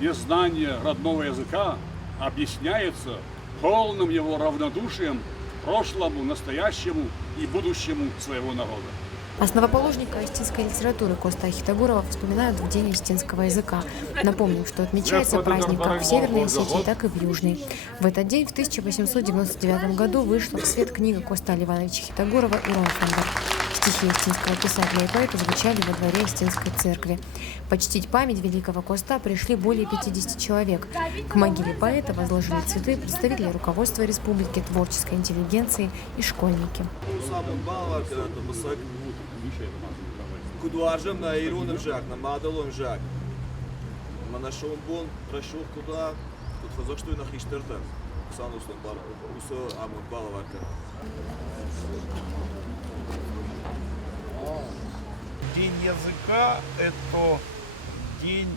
без знания родного языка объясняется полным его равнодушием к прошлому, настоящему и будущему своего народа. Основоположника остинской литературы Коста Ахитогорова вспоминают в День остинского языка. Напомним, что отмечается праздник как в Северной Осетии, так и в Южной. В этот день в 1899 году вышла в свет книга Коста Ливановича Хитогорова «Иронфандер». Стихи остинского писателя и поэта звучали во дворе Остинской церкви. Почтить память великого Коста пришли более 50 человек. К могиле поэта возложили цветы представители руководства республики, творческой интеллигенции и школьники. Кудуаржем на Ироном жак, на Мадалом жак. Манашон бон, прошел куда, тут хазак что и на Хриштертен. Сануслан бар, усо амон балаварка. День языка – это день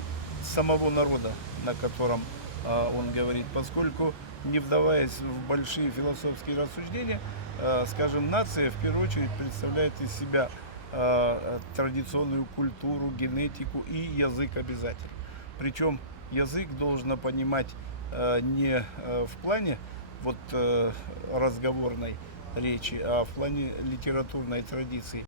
самого народа, на котором он говорит, поскольку, не вдаваясь в большие философские рассуждения, скажем, нация в первую очередь представляет из себя традиционную культуру, генетику и язык обязательно. Причем язык должен понимать не в плане разговорной речи, а в плане литературной традиции.